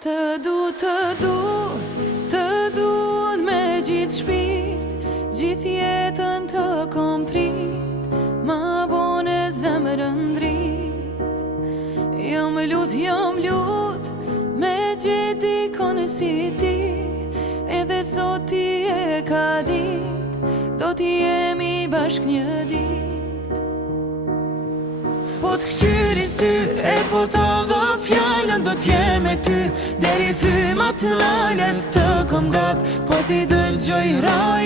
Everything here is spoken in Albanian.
Të du me gjithë shpirt, gjithë jetën të kom prit, ma bone zemrën drit. Jam lut, me gjithë dikon si ti, edhe sot ti e ka dit, do t'i jemi bashk një dit. Po t'këshyri sy e po të dha fjallën, do t'jem ty deri frymat lalet të kom gat, po t'i dëgjoj raj